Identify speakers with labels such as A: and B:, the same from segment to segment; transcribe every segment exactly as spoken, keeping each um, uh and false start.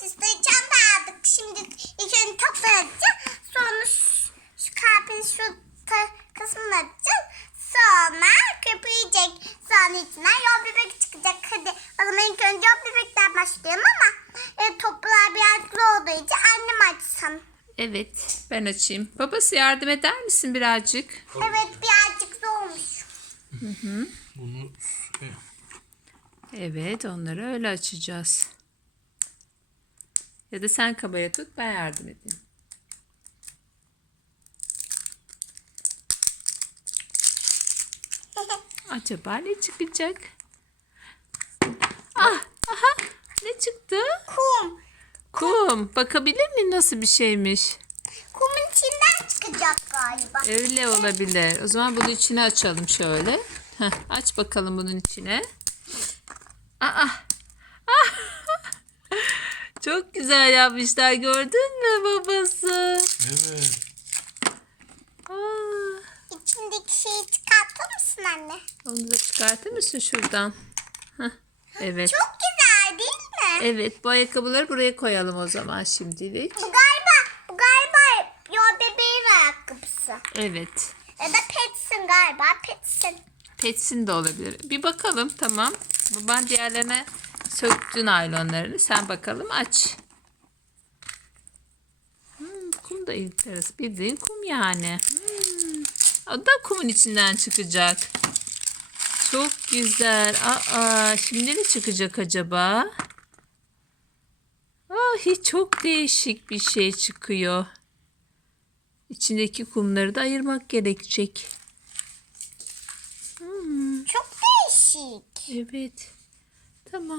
A: Süslayacağım da aldık. Şimdi ilk önce toplayacağım. Sonra şu, şu kalbin şu ta, kısmını açacağım. Sonra köpürecek. Sonra içinden yol bebek çıkacak. Hadi o zaman ilk önce yol bebekten başlayalım ama e, toplar biraz zor olduğu için annem açsın.
B: Evet, ben açayım. Babası yardım eder misin birazcık?
A: Evet, birazcık zormuş.
B: Hı hı.
C: Bunu e,
B: Evet, onları öyle açacağız. Ya da sen kabaya tut, ben yardım edeyim. Acaba ne çıkacak? Ah, aha, ne çıktı?
A: Kum.
B: Kum. Bakabilir miyim nasıl bir şeymiş?
A: Kumun içinden çıkacak galiba.
B: Öyle olabilir. O zaman bunu içine açalım şöyle. Heh, aç bakalım bunun içine. Aa, ah. Çok güzel yapmışlar. Gördün mü babası?
C: evet.
B: Aa,
A: İçindeki şeyi çıkartır mısın anne?
B: onu da çıkartır mısın şuradan? Heh, evet.
A: Çok güzel değil mi?
B: Evet, bu ayakkabıları buraya koyalım o zaman şimdilik.
A: Bu galiba, bu galiba yol bebeğin ayakkabısı.
B: Evet.
A: Ya da petsin galiba, petsin.
B: Petsin de olabilir. Bir bakalım, tamam. Baban diğerlerine söktü naylonlarını. Sen bakalım aç. Hmm, kum da enteresan. Bildiğin kum yani. Hmm. O da kumun içinden çıkacak. Çok güzel. Aa, şimdi ne çıkacak acaba? Ah, hiç çok değişik bir şey çıkıyor. İçindeki kumları da ayırmak gerekecek. Hmm.
A: Çok değişik.
B: Evet. Tamam.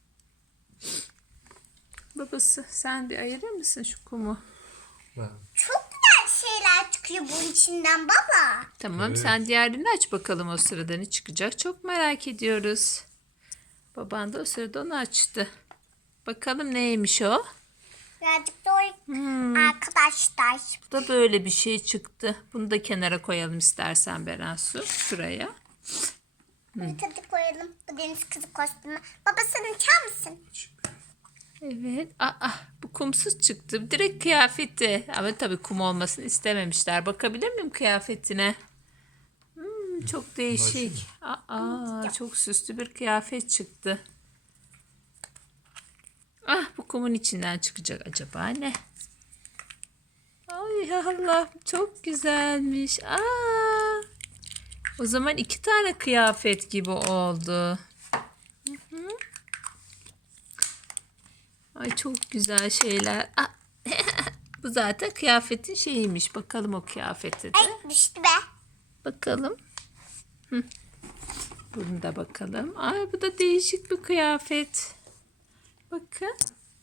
B: Babası sen bir ayırır mısın şu kumu?
C: Ben.
A: Çok güzel şeyler çıkıyor bunun içinden baba.
B: Tamam,
C: Evet.
B: sen diğerini aç bakalım, o sırada ne çıkacak. Çok merak ediyoruz. Baban da o sırada onu açtı. Bakalım neymiş o?
A: Birazcık da o
B: Hmm,
A: arkadaşlar.
B: bu da böyle bir şey çıktı. Bunu da kenara koyalım istersen Berensu. Şuraya.
A: Bir tadı koyalım. Bu deniz kızı kostümü. Baba sen uçar mısın?
B: Evet. Aa, bu kumsuz çıktı. Direkt kıyafeti. Ama tabii kum olmasını istememişler. Bakabilir miyim kıyafetine? Hmm, çok değişik. Aa, çok süslü bir kıyafet çıktı. Ah, bu kumun içinden çıkacak acaba ne? Ay Allah, çok güzelmiş. Aa, o zaman iki tane kıyafet gibi oldu. Hı hı. Ay çok güzel şeyler. Ah, bu zaten kıyafetin şeyiymiş. Bakalım o kıyafete de.
A: Ay düştü be.
B: Bakalım. Hı. Bunu da bakalım. Ay bu da değişik bir kıyafet. Bakın.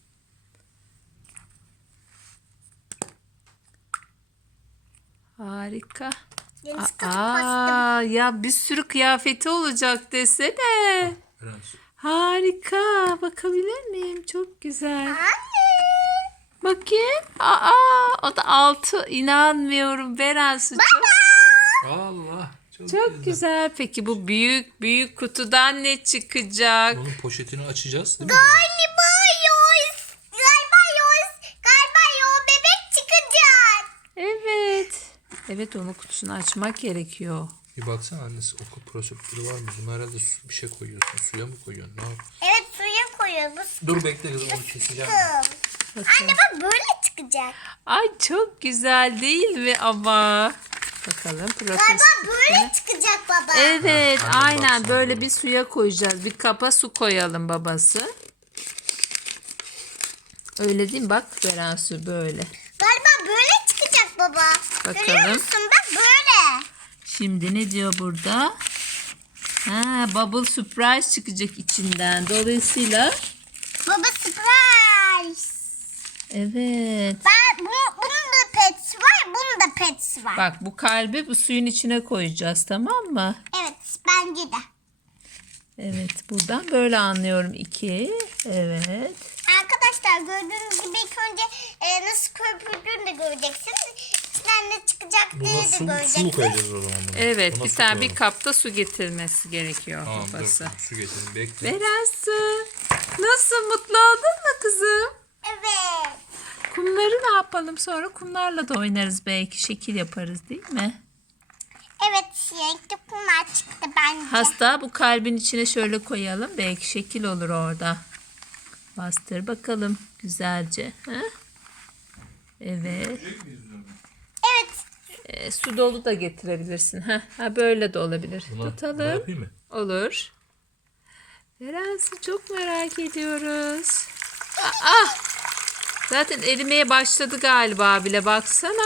B: Harika.
A: Deniz kızı kostümü.
B: Aa, ya bir sürü kıyafeti olacak desene.
C: Biraz.
B: Harika. Bakabilir miyim? Çok güzel.
A: Anne.
B: Bakayım. Aa, o da altı. İnanmıyorum. Berensu çok,
C: Allah. Çok,
B: çok
C: güzel.
B: güzel. Peki bu büyük büyük kutudan ne çıkacak?
C: Onun poşetini açacağız değil mi?
A: Galiba yoz. Galiba yoz. Galiba yol bebek çıkacak.
B: Evet. Evet, onun kutusunu açmak gerekiyor.
C: Bir baksana annesi okul prosedürü var mı? Bunlar herhalde su, bir şey koyuyorsun. Suya mı koyuyorsun? Ne yap?
A: Evet suya koyuyoruz.
C: Dur bekle kızım onu keseceğim.
A: Kım. Anne bak böyle çıkacak.
B: Ay çok güzel değil mi ama? Bakalım
A: Galiba
B: profesör.
A: böyle çıkacak baba.
B: Evet,
C: Ha, annem
B: aynen
C: baksana
B: böyle
C: böyle.
B: bir suya koyacağız. Bir kaba su koyalım babası. Öyle değil mi? Bak Berensu böyle.
A: Galiba böyle çıkacak baba.
B: Bakalım.
A: Görüyor musun bak böyle.
B: Şimdi ne diyor burada? Ha, bubble surprise çıkacak içinden. Dolayısıyla
A: Baba surprise.
B: evet.
A: Ben bu, bunun da petsi var, bunun da petsi var.
B: Bak bu kalbi bu suyun içine koyacağız, tamam mı?
A: Evet bence de.
B: Evet, buradan böyle anlıyorum iki. Evet.
A: Arkadaşlar gördüğünüz gibi ilk önce e, nasıl köpürdüğünü de göreceksiniz. İçinden ne çıkacak
C: Buna
A: diye de
C: su, su mu
A: göreceksiniz.
C: koyacağız o zaman? Buna?
B: Evet,
C: Buna
B: bir
C: su
B: tane
C: koyalım.
B: bir kapta su getirmesi gerekiyor
C: Tamam
B: babası.
C: dur su getirin bekle.
B: Berensu, nasıl, mutlu oldun mu kızım?
A: Evet.
B: yapalım, sonra kumlarla da oynarız belki, şekil yaparız değil mi?
A: Evet, renkli kumlar çıktı bence.
B: Hasta bu kalbin içine şöyle koyalım, belki şekil olur orada. Bastır bakalım güzelce. Ha? Evet.
A: Evet.
B: E, su dolu da getirebilirsin. Ha, ha böyle de olabilir.
C: Buna, buna
B: Tutalım.
C: yapayım mı?
B: Olur. Berensu çok merak ediyoruz. Aa, zaten erimeye başladı galiba bile, baksana.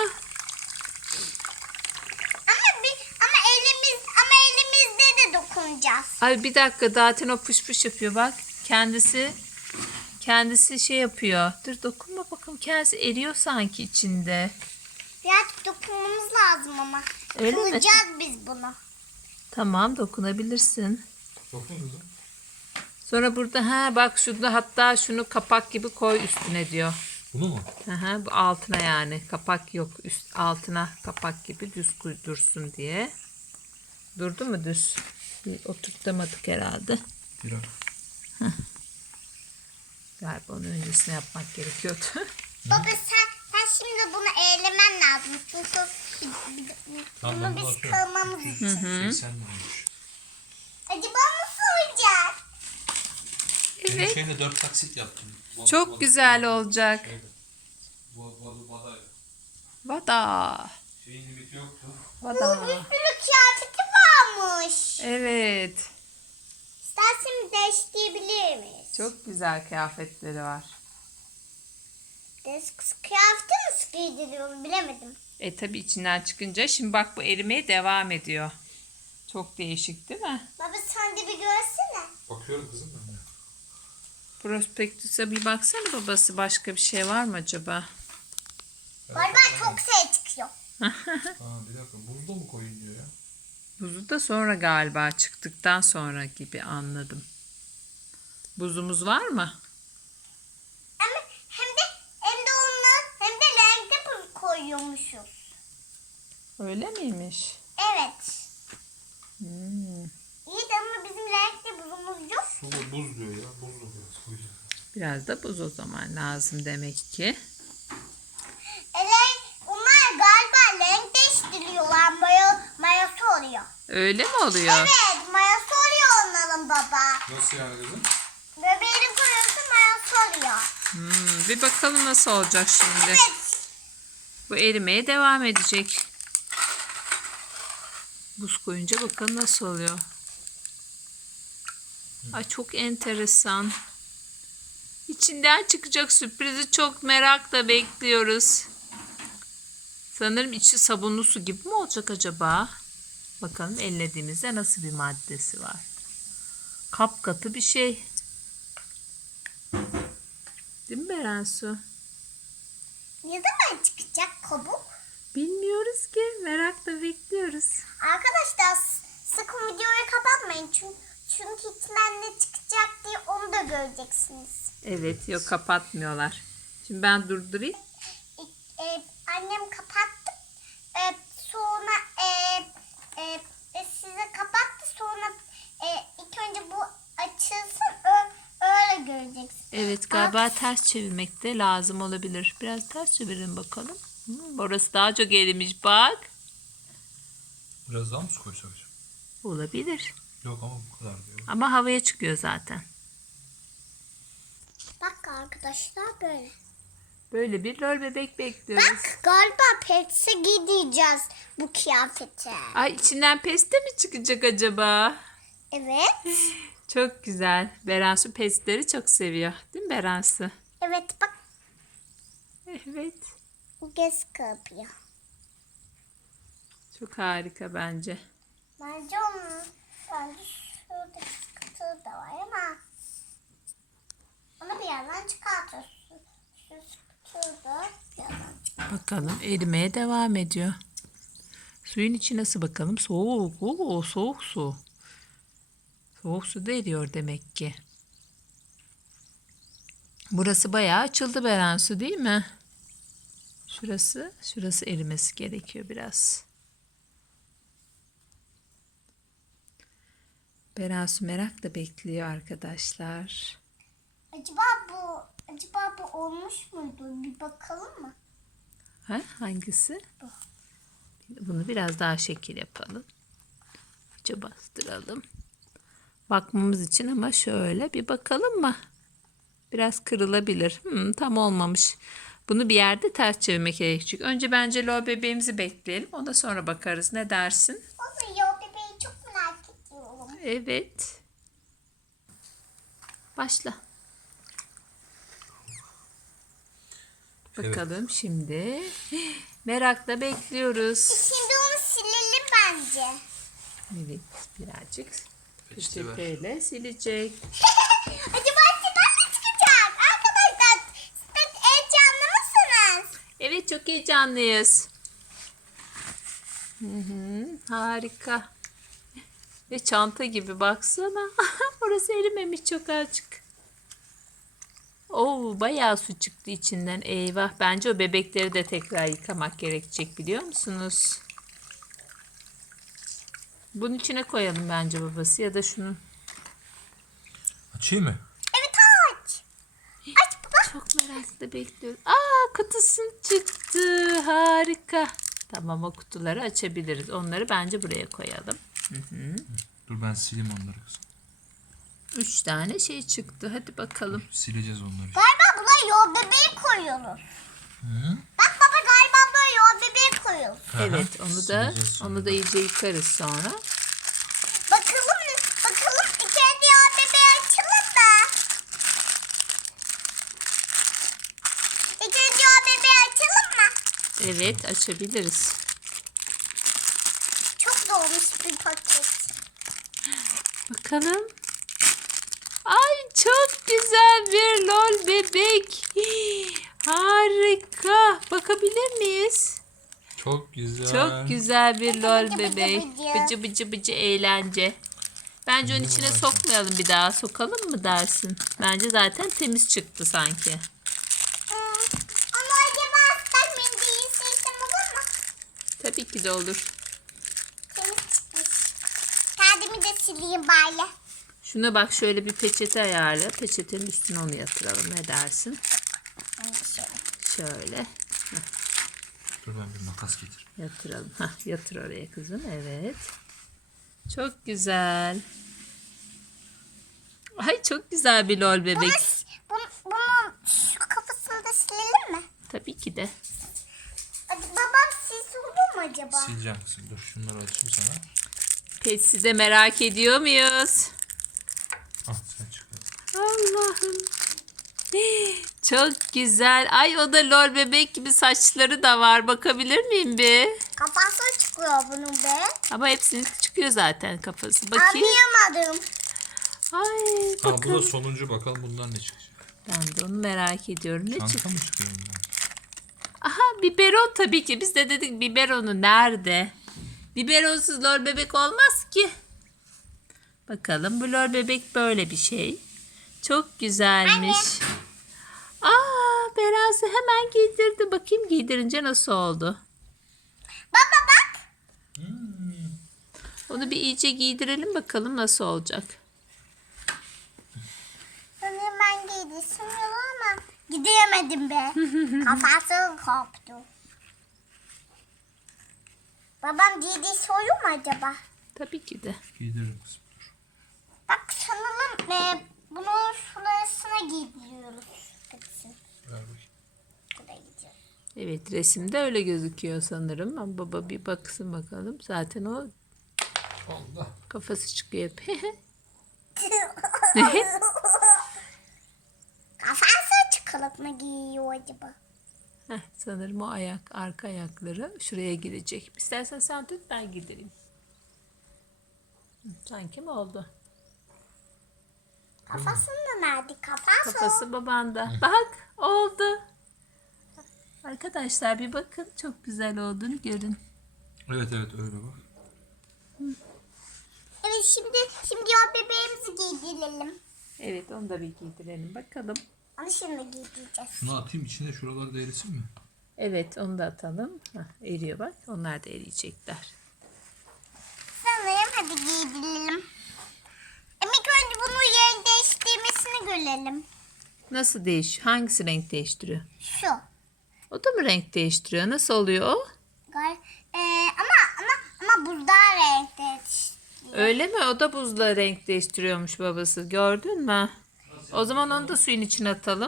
A: Ama bir, ama elimiz ama elimizde de dokunacağız.
B: Ay bir dakika, zaten o pış pış yapıyor bak. Kendisi kendisi şey yapıyor. Dur dokunma bakalım, kendisi eriyor sanki içinde.
A: Biraz dokunmamız lazım ama.
B: Öyle mi?
A: Kılacağız biz bunu.
B: Tamam, dokunabilirsin.
C: Dokun kızım.
B: Sonra burada ha bak şurada, hatta şunu kapak gibi koy üstüne diyor.
C: Bunu mu?
B: Aha, bu altına yani kapak yok, üst altına kapak gibi düz koy- dursun diye. Durdu mu düz? Bir oturtamadık herhalde.
C: Bir dakika.
B: Galiba onu öncesine yapmak gerekiyordu.
A: Baba sen sen şimdi bunu eğlemen lazım. Çünkü bi- bi-
C: Tamam,
A: bunu
C: ben
A: biz
C: bakıyorum.
A: kılmamız için.
C: seksen liraymış.
A: Acaba nasıl olacak?
C: Benim
B: Evet.
C: şeyle dört taksit yaptım. Vada-
B: Çok
C: vada-
B: güzel olacak.
C: Şeyde. Va- vada- vadayla.
B: Vada.
C: Şeyin limiti yoktu.
B: Vada.
A: Bir sürü kıyafeti varmış.
B: Evet.
A: İstersen değiştirebilir miyiz?
B: Çok güzel kıyafetleri var.
A: Des- Kıyafeti nasıl giydiriyorum bilemedim.
B: E tabi içinden çıkınca, şimdi bak bu erimeye devam ediyor. Çok değişik değil mi?
A: Baba sen de bir görsene.
C: Bakıyorum kızım ben de.
B: Prospektüse bir baksana babası, başka bir şey var mı acaba?
A: Galiba çok şey çıkıyor.
C: Aa, bir dakika, buzda mı koyun diyor ya?
B: Buzu da sonra galiba, çıktıktan sonra gibi anladım. Buzumuz var mı?
A: Ama hem de hem de onu hem de renkte bu- koyuyormuşuz.
B: Öyle miymiş?
A: Evet.
B: Hmm.
A: İyi de ama bizim renkli buzumuz yok.
C: Su ve buz diyor ya. Buzlu biraz koyacağız.
B: Biraz da buz o zaman lazım demek ki.
A: Evet, onlar galiba renk değiştiriyorlar. Maya, mayası oluyor.
B: Öyle mi oluyor?
A: Evet, mayası oluyor onların baba.
C: Nasıl yani kızım?
A: Bebeğini koyuyorsun mayası oluyor.
B: Hmm, bir bakalım nasıl olacak şimdi.
A: Evet.
B: Bu erimeye devam edecek. Buz koyunca bakalım nasıl oluyor. Ay çok enteresan. İçinden çıkacak sürprizi çok merakla bekliyoruz. Sanırım içi sabunlu su gibi mi olacak acaba? Bakalım ellediğimizde nasıl bir maddesi var. Kapkatı bir şey. Değil mi Berensu?
A: Ne zaman çıkacak kabuk?
B: Bilmiyoruz ki. Merakla bekliyoruz.
A: Arkadaşlar s- sakın videoyu kapatmayın. Çünkü, çünkü içinden ne çıkacak diye onu da göreceksiniz.
B: Evet, yok kapatmıyorlar. Şimdi ben durdurayım.
A: İ- e, annem kapattı. E, sonra e, e, e, size kapattı. Sonra e, ilk önce bu açılsın. Ö- öyle göreceksiniz.
B: Evet, galiba ters çevirmek de lazım olabilir. Biraz ters çevirin bakalım. Hmm, orası daha çok erimiş bak.
C: Biraz daha mı su koysak acaba?
B: Olabilir.
C: Yok ama bu kadar diyor.
B: Ama havaya çıkıyor zaten.
A: Bak arkadaşlar böyle.
B: Böyle bir lol bebek bekliyoruz.
A: Bak galiba petse giydireceğiz bu kıyafeti.
B: Ay içinden peste mi çıkacak acaba?
A: Evet.
B: Çok güzel. Berensu pestleri çok seviyor. Değil mi Berensu?
A: Evet bak
B: Evet.
A: göz kapıyor.
B: Çok harika bence.
A: Bence onun bence şurada sıkıntı da var ama onu bir yerden çıkartıyorsun. Şu şurada bir yerden çıkart.
B: Bakalım erimeye devam ediyor. Suyun içi nasıl bakalım? Soğuk. Oo, soğuk su. Soğuk su da eriyor demek ki. Burası bayağı açıldı Berensu değil mi? Şurası, şurası erimesi gerekiyor biraz. Berensu merakla bekliyor arkadaşlar.
A: Acaba bu acaba bu olmuş muydu? Bir bakalım mı?
B: Ha, hangisi? Bunu biraz daha şekil yapalım. İyice bastıralım. Bakmamız için ama şöyle bir bakalım mı? Biraz kırılabilir. Hmm, tam olmamış. Bunu bir yerde ters çevirmek gerekecek. Önce bence lol bebeğimizi bekleyelim. Ondan sonra bakarız. Ne dersin?
A: Oluyor bebeği çok merak ediyorum.
B: Evet. Başla.
C: Evet.
B: Bakalım şimdi. Merakla bekliyoruz.
A: Şimdi onu silelim bence.
B: Evet, birazcık
C: Peçete ver.
B: peçeteyle silecek.
A: Acaba içinden ne çıkacak? Arkadaşlar siz heyecanlı mısınız?
B: Evet, çok heyecanlıyız. Hı hı, harika. Ve çanta gibi baksana. Orası erimemiş çok azıcık. Oo, bayağı su çıktı içinden. Eyvah. Bence o bebekleri de tekrar yıkamak gerekecek, biliyor musunuz? Bunun içine koyalım bence babası, ya da şunu.
C: Açayım mı?
A: Evet aç. Aç baba.
B: Çok merakla bekliyorum. Aa, kutusu çıktı. Harika. Tamam, o kutuları açabiliriz. Onları bence buraya koyalım.
C: Dur ben sileyim onları kızım.
B: Üç tane şey çıktı. Hadi bakalım.
C: Sileceğiz onları.
A: Galiba buna yol bebeği koyuyoruz. Bak baba galiba buna yol bebeği koyuyoruz.
B: Evet, onu da
C: Sileceğiz sonra.
B: onu da iyice yıkarız sonra.
A: Bakalım bakalım içeride yol bebeği açalım mı? İçeride yol bebeği açalım mı?
B: Evet, açabiliriz.
A: Çok dolmuş bir paket.
B: Bakalım. Ay, çok güzel bir lol bebek. Harika. Bakabilir miyiz?
C: Çok güzel.
B: Çok güzel bir lol
A: bıcı
B: bebek.
A: bıcı.
B: Bıcı bıcı bıcı eğlence. Bence onun içine sokmayalım bir daha. Sokalım mı dersin? Bence zaten temiz çıktı sanki.
A: Hmm. Onu acaba ıslak mendil silsem olur mu?
B: Tabii ki de olur.
A: Temiz çıkmış. Kendimi de sileyim bari.
B: Şuna bak, şöyle bir peçete ayarla. Peçetenin üstüne onu yatıralım. Ne dersin?
A: Bunu da şöyle.
B: Şöyle
C: Dur ben bir makas getir.
B: yatıralım. Hah, yatır oraya kızım. Evet. Çok güzel. Ay, çok güzel bir lol bebek.
A: Bunu, bunu, bunun şu kafasını da silelim mi?
B: Tabii ki de.
A: Hadi babam silsin olur mu acaba?
C: Sileceğim kızım. Dur şunları açayım sana.
B: Petsi de merak ediyor muyuz?
C: Al sen çıkar.
B: Allah'ım. Çok güzel. Ay, o da lol bebek gibi saçları da var. Bakabilir miyim bir?
A: Kafası çıkıyor bunun be.
B: Ama hepsinin çıkıyor zaten kafası. Bakayım.
A: Anlayamadım.
B: Ay,
C: Ha bu
B: bakın.
C: da sonuncu, bakalım bundan ne çıkacak.
B: Ben de onu merak ediyorum. Ne çıktı?
C: Çanta mı çıkıyor bundan?
B: Aha, biberon tabii ki. Biz de dedik biberonu nerede? Biberonsuz lor bebek olmaz ki. Bakalım, bu lor bebek böyle bir şey. Çok güzelmiş. Aa, Beraz'ı hemen giydirdi. Bakayım giydirince nasıl oldu?
A: Baba bak.
B: Onu bir iyice giydirelim bakalım nasıl olacak.
A: Sanırım ben giydirsem yolu ama gidemedim be. Kafası koptu. Babam giydirse olur mu acaba?
B: Tabii ki de.
C: Giydiririm kızım.
A: Bak sanırım e, bunu şurasına giydiriyoruz. Hepsini.
C: Ver bakayım.
A: Buraya gidiyor.
B: Evet, resimde öyle gözüküyor sanırım. Ama baba bir baksın bakalım. Zaten o
C: Allah.
B: kafası çıkıyor hep.
A: Kafası çıkalık mı giyiyor acaba?
B: Heh, sanırım o ayak, arka ayakları şuraya girecek. İstersen sen tut, ben gidereyim. Hı, sanki mi oldu?
A: Kafasında nerede? Kafası.
B: Kafası babanda. Bak, oldu. Arkadaşlar bir bakın, çok güzel olduğunu görün.
C: Evet evet öyle bak.
A: Evet şimdi şimdi o bebeğimizi giydirelim.
B: Evet, onu da bir giydirelim bakalım.
A: Onu şimdi giydireceğiz.
C: Şunu atayım içine, şuralarda erisin mi?
B: Evet, onu da atalım. Hah, eriyor bak. Onlar da eriyecekler.
A: Sanırım hadi giydirelim. Ama ilk önce bunu yer değiştirmesini görelim.
B: Nasıl değiş? Hangisi renk değiştiriyor?
A: Şu.
B: O da mı renk değiştiriyor? Nasıl oluyor o?
A: Gal ee, ama ama ama buzdağı renkte yetiştiriyor.
B: Öyle mi? O da buzla renk değiştiriyormuş babası. Gördün mü? O zaman onu da suyun içine atalım.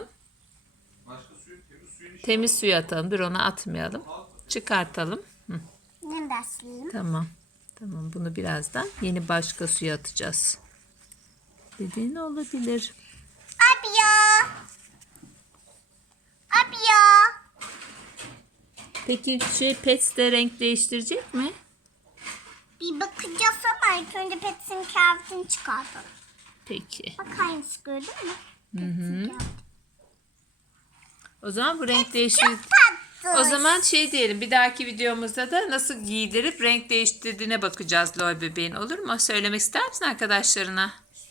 B: Temiz suya atalım. Dur, onu atmayalım. Çıkartalım. Hı,
A: Ne dersin?
B: tamam. Tamam, bunu birazdan yeni başka suya atacağız. Dediğin olabilir.
A: Abi ya. Abi ya.
B: Peki şey Pets de renk değiştirecek mi?
A: Bir bakacağız ama ilk önce Pets'in kıyafetini çıkartalım.
B: Peki.
A: Bak aynısı gördün mü? Pets'in kıyafeti.
B: O zaman bu renk değiştir.
A: Çok tatlı.
B: O zaman şey diyelim, bir dahaki videomuzda da nasıl giydirip renk değiştirdiğine bakacağız Lol bebeğin, olur mu? Söylemek ister misin arkadaşlarına?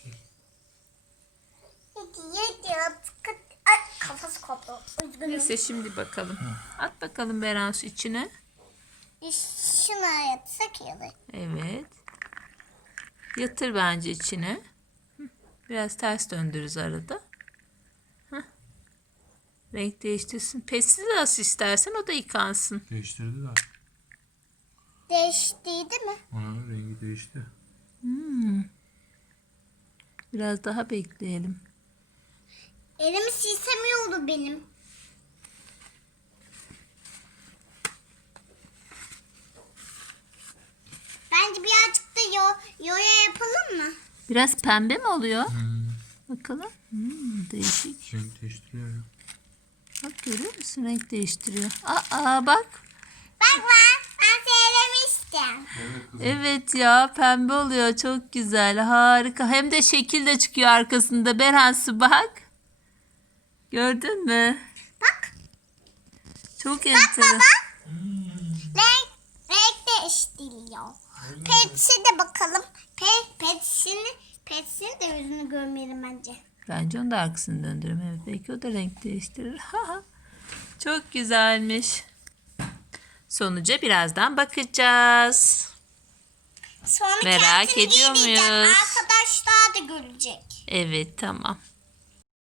A: Hadi hadi. Ay kafası koptu. Üzgünüm.
B: Neyse, şimdi bakalım. At bakalım Beransu içine.
A: Şuna yatsak ya da.
B: Evet. Yatır bence içine. Hı, biraz ters döndürürüz arada. Hah. Renk değiştirsin. Pesi de nasıl istersen o da yıkansın.
C: Değiştirdi de.
A: Değişti değil mi?
C: Onun rengi değişti.
B: Biraz daha bekleyelim.
A: Elimi silsem iyi oldu benim. Bence birazcık da yo yoya yapalım mı?
B: Biraz pembe mi oluyor? Bakalım. Hmm, değişik.
C: Renk değiştiriyor ya.
B: Bak, görüyor musun? Renk değiştiriyor. Aa, bak.
A: Bak ben, ben söylemiştim.
C: Evet kızım.
B: Evet ya, pembe oluyor. Çok güzel. Harika. Hem de şekil de çıkıyor arkasında. Berhansu bak. Gördün mü?
A: Bak,
B: Çok enteresan.
A: renk, renk değiştiriyor. Pets'e de bakalım. Pe, Pets'in, Pets'in de yüzünü görmeyelim bence.
B: Bence onu da arkasını döndürüm. Evet, belki o da renk değiştirir. Çok güzelmiş. Sonuca birazdan bakacağız.
A: Sonra
B: Merak
A: kendini
B: ediyor
A: giydireceğim.
B: muyuz?
A: Arkadaşlar da görecek.
B: Evet, tamam.